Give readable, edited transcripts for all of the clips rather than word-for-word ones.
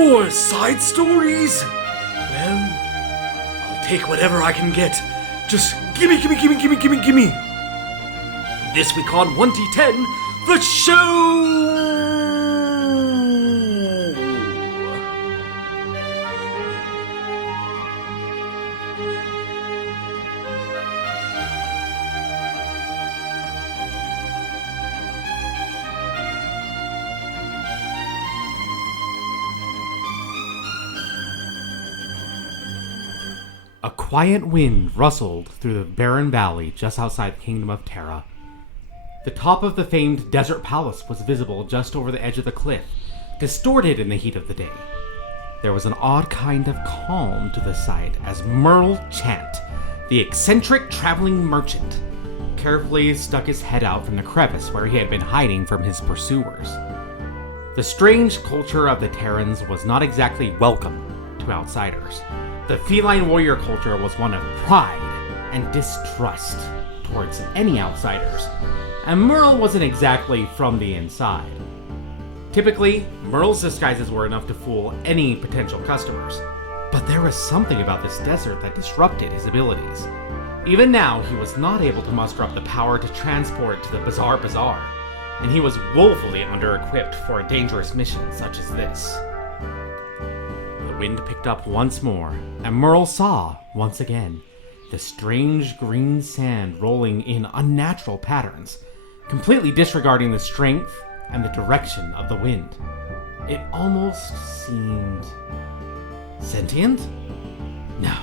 More side stories? Well, I'll take whatever I can get. Just gimme. This week on 1D10, the show! A quiet wind rustled through the barren valley just outside the kingdom of Terra. The top of the famed desert palace was visible just over the edge of the cliff, distorted in the heat of the day. There was an odd kind of calm to the sight as Merle Chant, the eccentric traveling merchant, carefully stuck his head out from the crevice where he had been hiding from his pursuers. The strange culture of the Terrans was not exactly welcome to outsiders. The feline warrior culture was one of pride and distrust towards any outsiders, and Merle wasn't exactly from the inside. Typically, Merle's disguises were enough to fool any potential customers, but there was something about this desert that disrupted his abilities. Even now, he was not able to muster up the power to transport to the Bizarre Bazaar, and he was woefully under-equipped for a dangerous mission such as this. The wind picked up once more, and Merle saw, once again, the strange green sand rolling in unnatural patterns, completely disregarding the strength and the direction of the wind. It almost seemed sentient? No.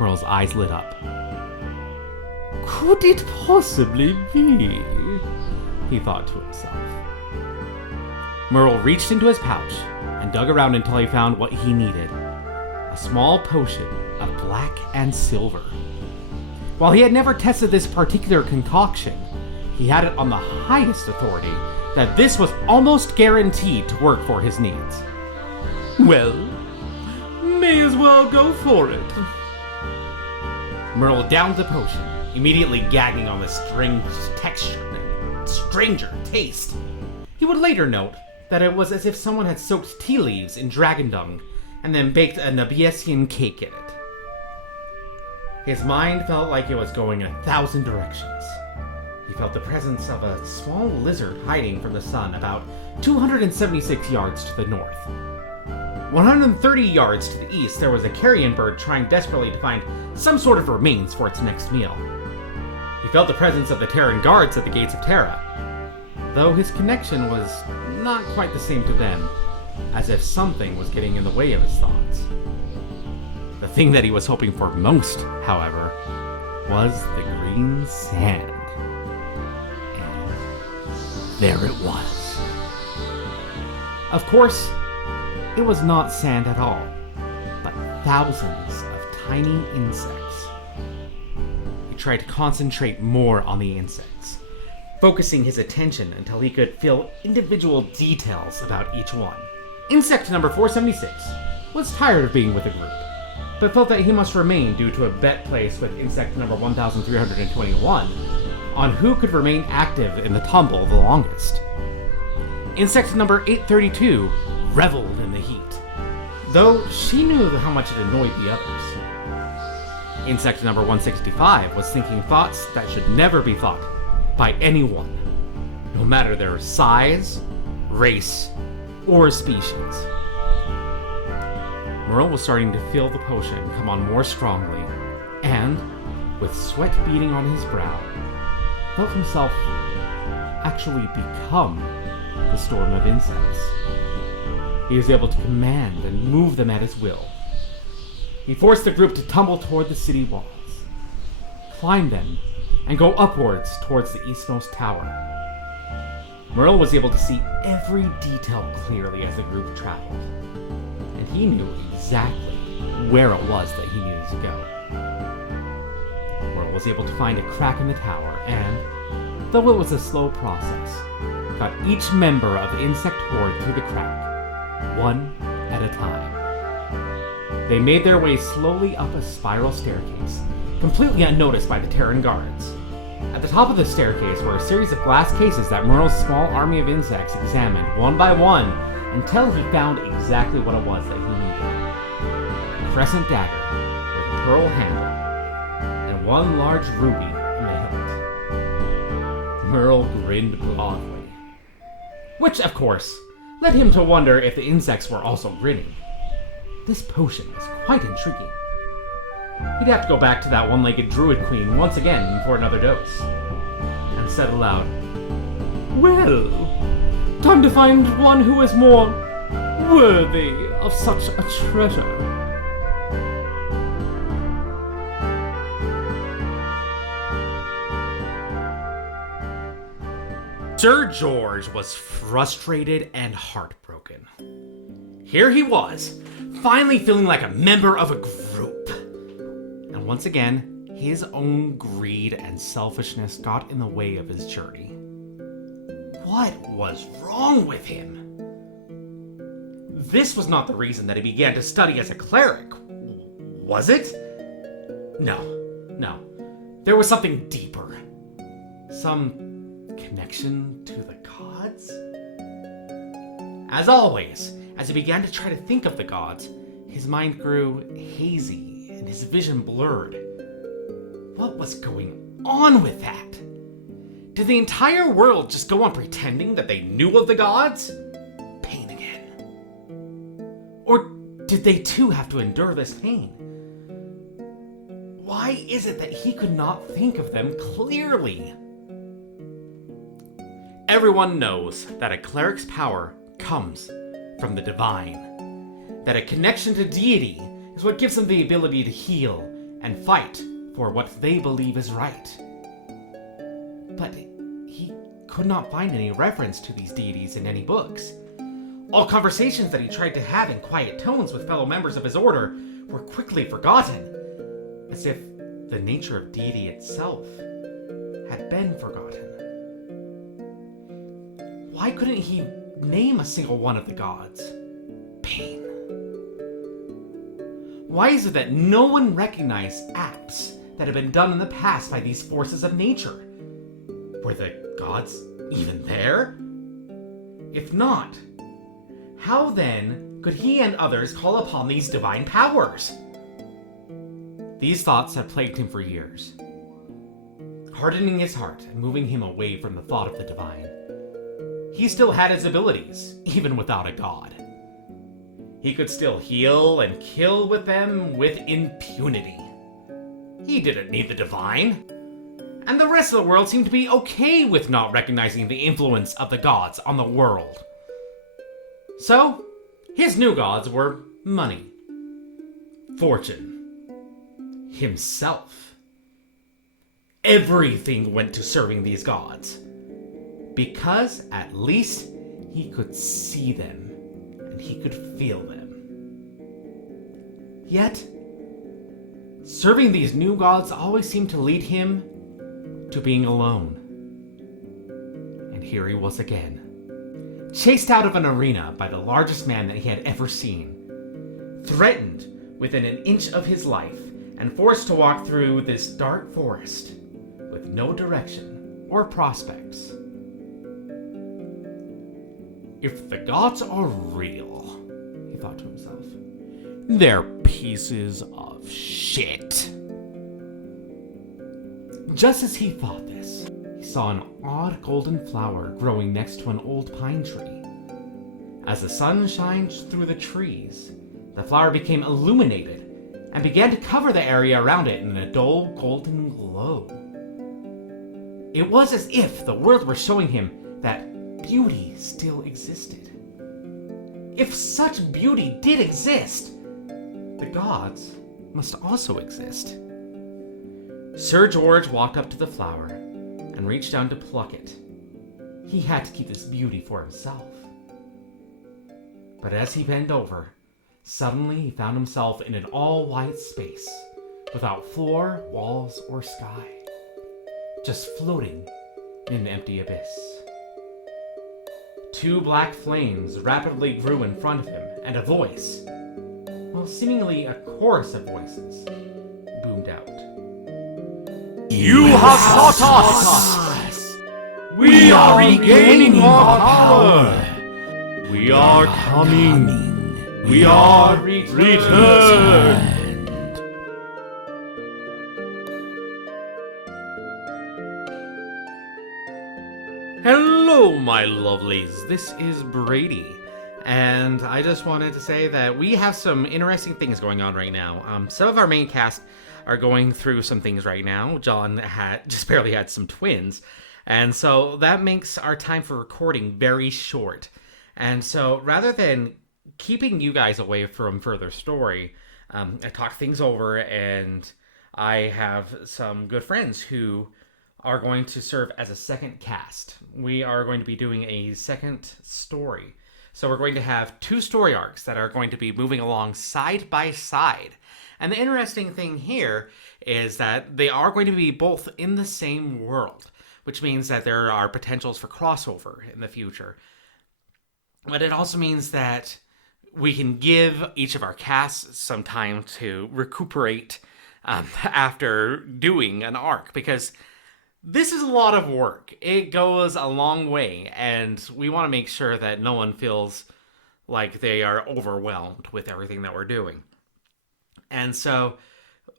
Merle's eyes lit up. Could it possibly be? He thought to himself. Merle reached into his pouch and dug around until he found what he needed. A small potion of black and silver. While he had never tested this particular concoction, he had it on the highest authority that this was almost guaranteed to work for his needs. Well, may as well go for it. Merle downed the potion, immediately gagging on the strange texture and stranger taste. He would later note that it was as if someone had soaked tea leaves in dragon dung and then baked a Nabaean cake in it. His mind felt like it was going 1,000 directions. He felt the presence of a small lizard hiding from the sun about 276 yards to the north. 130 yards to the east, there was a carrion bird trying desperately to find some sort of remains for its next meal. He felt the presence of the Terran guards at the gates of Terra, though his connection was not quite the same to them, as if something was getting in the way of his thoughts. The thing that he was hoping for most, however, was the green sand. And there it was. Of course, it was not sand at all, but thousands of tiny insects. He tried to concentrate more on the insects, focusing his attention until he could feel individual details about each one. Insect number 476 was tired of being with the group, but felt that he must remain due to a bet placed with insect number 1321 on who could remain active in the tumble the longest. Insect number 832 reveled in the heat, though she knew how much it annoyed the others. Insect number 165 was thinking thoughts that should never be thought by anyone, no matter their size, race, or species. Merle was starting to feel the potion come on more strongly, and, with sweat beading on his brow, felt himself actually become the storm of insects. He was able to command and move them at his will. He forced the group to tumble toward the city walls, climb them, and go upwards towards the eastmost tower. Merle was able to see every detail clearly as the group traveled, and he knew exactly where it was that he needed to go. Merle was able to find a crack in the tower and, though it was a slow process, got each member of the insect horde through the crack, one at a time. They made their way slowly up a spiral staircase, completely unnoticed by the Terran guards. At the top of the staircase were a series of glass cases that Merle's small army of insects examined one by one until he found exactly what it was that he needed. A crescent dagger with a pearl handle and one large ruby in the hilt. Merle grinned broadly, which, of course, led him to wonder if the insects were also grinning. This potion was quite intriguing. He'd have to go back to that one-legged druid queen once again for another dose. And said aloud, "Well, time to find one who is more worthy of such a treasure." Sir George was frustrated and heartbroken. Here he was, finally feeling like a member of a group. And once again, his own greed and selfishness got in the way of his journey. What was wrong with him? This was not the reason that he began to study as a cleric, was it? No. There was something deeper. Some connection to the gods? As always, as he began to try to think of the gods, his mind grew hazy and his vision blurred. What was going on with that? Did the entire world just go on pretending that they knew of the gods? Pain again. Or did they too have to endure this pain? Why is it that he could not think of them clearly? Everyone knows that a cleric's power comes from the divine. That a connection to deity is what gives them the ability to heal and fight for what they believe is right. But he could not find any reference to these deities in any books. All conversations that he tried to have in quiet tones with fellow members of his order were quickly forgotten, as if the nature of deity itself had been forgotten. Why couldn't he name a single one of the gods? Pain. Why is it that no one recognized acts that had been done in the past by these forces of nature? Were the gods even there? If not, how then could he and others call upon these divine powers? These thoughts had plagued him for years, hardening his heart and moving him away from the thought of the divine. He still had his abilities, even without a god. He could still heal and kill with them with impunity. He didn't need the divine. And the rest of the world seemed to be okay with not recognizing the influence of the gods on the world. So, his new gods were money, fortune, himself. Everything went to serving these gods. Because at least he could see them and he could feel them. Yet, serving these new gods always seemed to lead him to being alone. And here he was again, chased out of an arena by the largest man that he had ever seen, threatened within an inch of his life, and forced to walk through this dark forest with no direction or prospects. If the gods are real, he thought to himself, they're pieces of shit. Just as he thought this, he saw an odd golden flower growing next to an old pine tree. As the sun shined through the trees, the flower became illuminated and began to cover the area around it in a dull golden glow. It was as if the world were showing him that beauty still existed. If such beauty did exist, the gods must also exist. Sir George walked up to the flower and reached down to pluck it. He had to keep this beauty for himself. But as he bent over, suddenly he found himself in an all-white space, without floor, walls, or sky, just floating in an empty abyss. Two black flames rapidly grew in front of him, and a voice, well, seemingly a chorus of voices, boomed out. You have taught us! We are regaining more power! We are coming. We are returned. Hello, my lovelies. This is Brady. And I just wanted to say that we have some interesting things going on right now. Some of our main cast are going through some things right now. John just barely had some twins. And so that makes our time for recording very short. And so rather than keeping you guys away from further story, I talked things over, and I have some good friends who are going to serve as a second cast. We are going to be doing a second story. So we're going to have two story arcs that are going to be moving along side by side. And the interesting thing here is that they are going to be both in the same world, which means that there are potentials for crossover in the future. But it also means that we can give each of our casts some time to recuperate after doing an arc, because this is a lot of work. It goes a long way, and we want to make sure that no one feels like they are overwhelmed with everything that we're doing. And so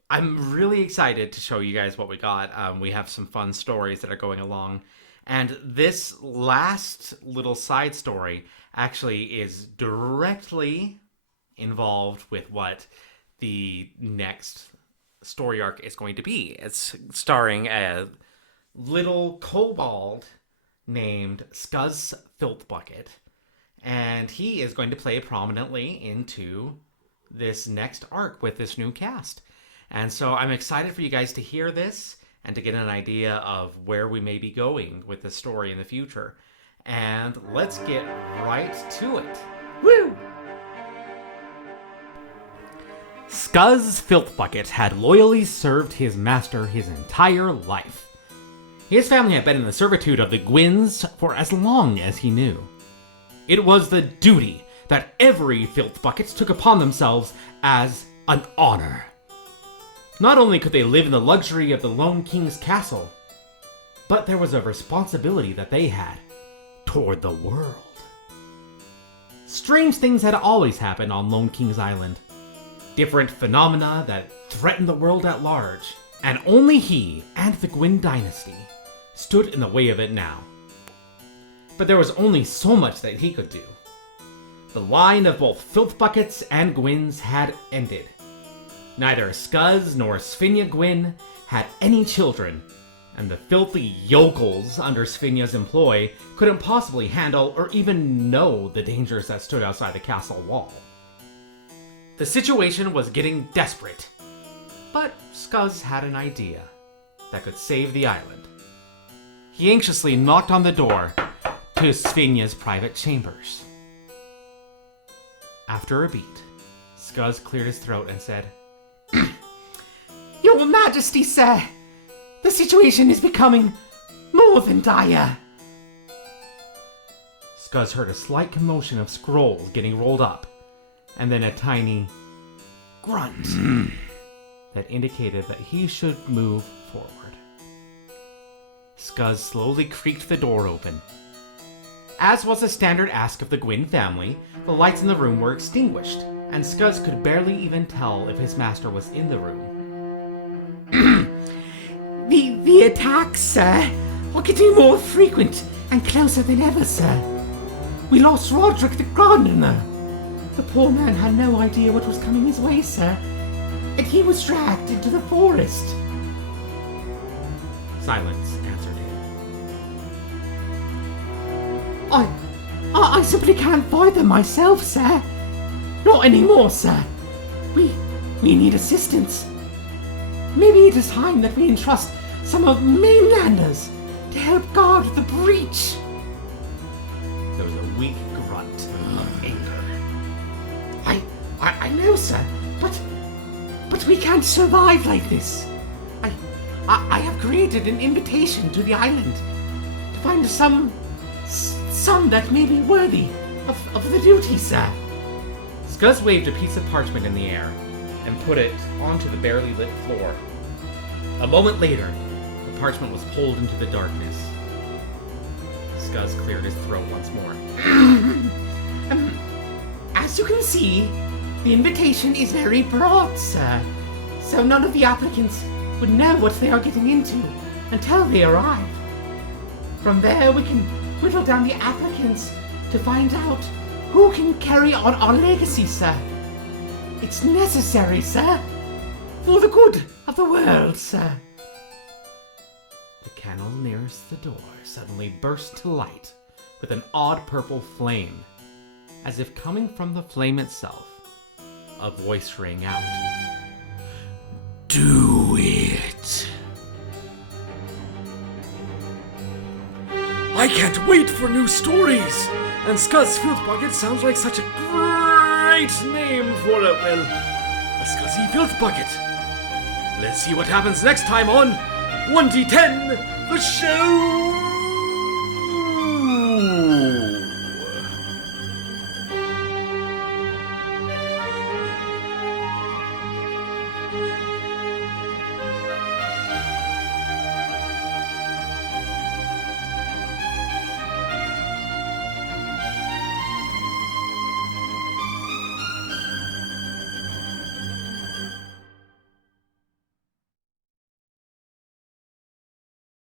I'm really excited to show you guys what we got. We have some fun stories that are going along. And this last little side story actually is directly involved with what the next story arc is going to be. It's starring a little kobold named Skuzz Filthbucket, and he is going to play prominently into this next arc with this new cast. And so I'm excited for you guys to hear this and to get an idea of where we may be going with the story in the future. And let's get right to it. Woo! Skuzz Filthbucket had loyally served his master his entire life. His family had been in the servitude of the Gwynns for as long as he knew. It was the duty that every Filthbucket took upon themselves as an honor. Not only could they live in the luxury of the Lone King's castle, but there was a responsibility that they had toward the world. Strange things had always happened on Lone King's Island. Different phenomena that threatened the world at large, and only he and the Gwyn dynasty stood in the way of it now. But there was only so much that he could do. The line of both Filthbuckets and Gwynns had ended. Neither Skuzz nor Svinia Gwyn had any children, and the filthy yokels under Svinia's employ couldn't possibly handle or even know the dangers that stood outside the castle wall. The situation was getting desperate, but Skuzz had an idea that could save the island. He anxiously knocked on the door to Svinia's private chambers. After a beat, Skuzz cleared his throat and said, "Your Majesty, sir, the situation is becoming more than dire." Skuzz heard a slight commotion of scrolls getting rolled up, and then a tiny grunt that indicated that he should move forward. Skuzz slowly creaked the door open. As was a standard ask of the Gwyn family, the lights in the room were extinguished, and Skuzz could barely even tell if his master was in the room. The attacks, sir, are getting more frequent and closer than ever, sir. We lost Roderick the gardener. The poor man had no idea what was coming his way, sir, and he was dragged into the forest. Silence answered him. I simply can't fight them myself, sir. Not anymore, sir. We need assistance. Maybe it is time that we entrust some of mainlanders to help guard the breach. There was a weak grunt of anger. I know, sir, but we can't survive like this. I have created an invitation to the island to find some that may be worthy of the duty, sir. Skuzz waved a piece of parchment in the air and put it onto the barely lit floor. A moment later, the parchment was pulled into the darkness. Skuzz cleared his throat once more. As you can see, the invitation is very broad, sir. So none of the applicants would know what they are getting into until they arrive. From there, we can whittle down the applicants to find out who can carry on our legacy, sir. It's necessary, sir, for the good of the world, sir. The candle nearest the door suddenly burst to light with an odd purple flame, as if coming from the flame itself. A voice rang out. Do it. I can't wait for new stories. And Skuzz Filthbucket sounds like such a great name for it. Well, a Skuzzy Filthbucket. Let's see what happens next time on 1D10, the show.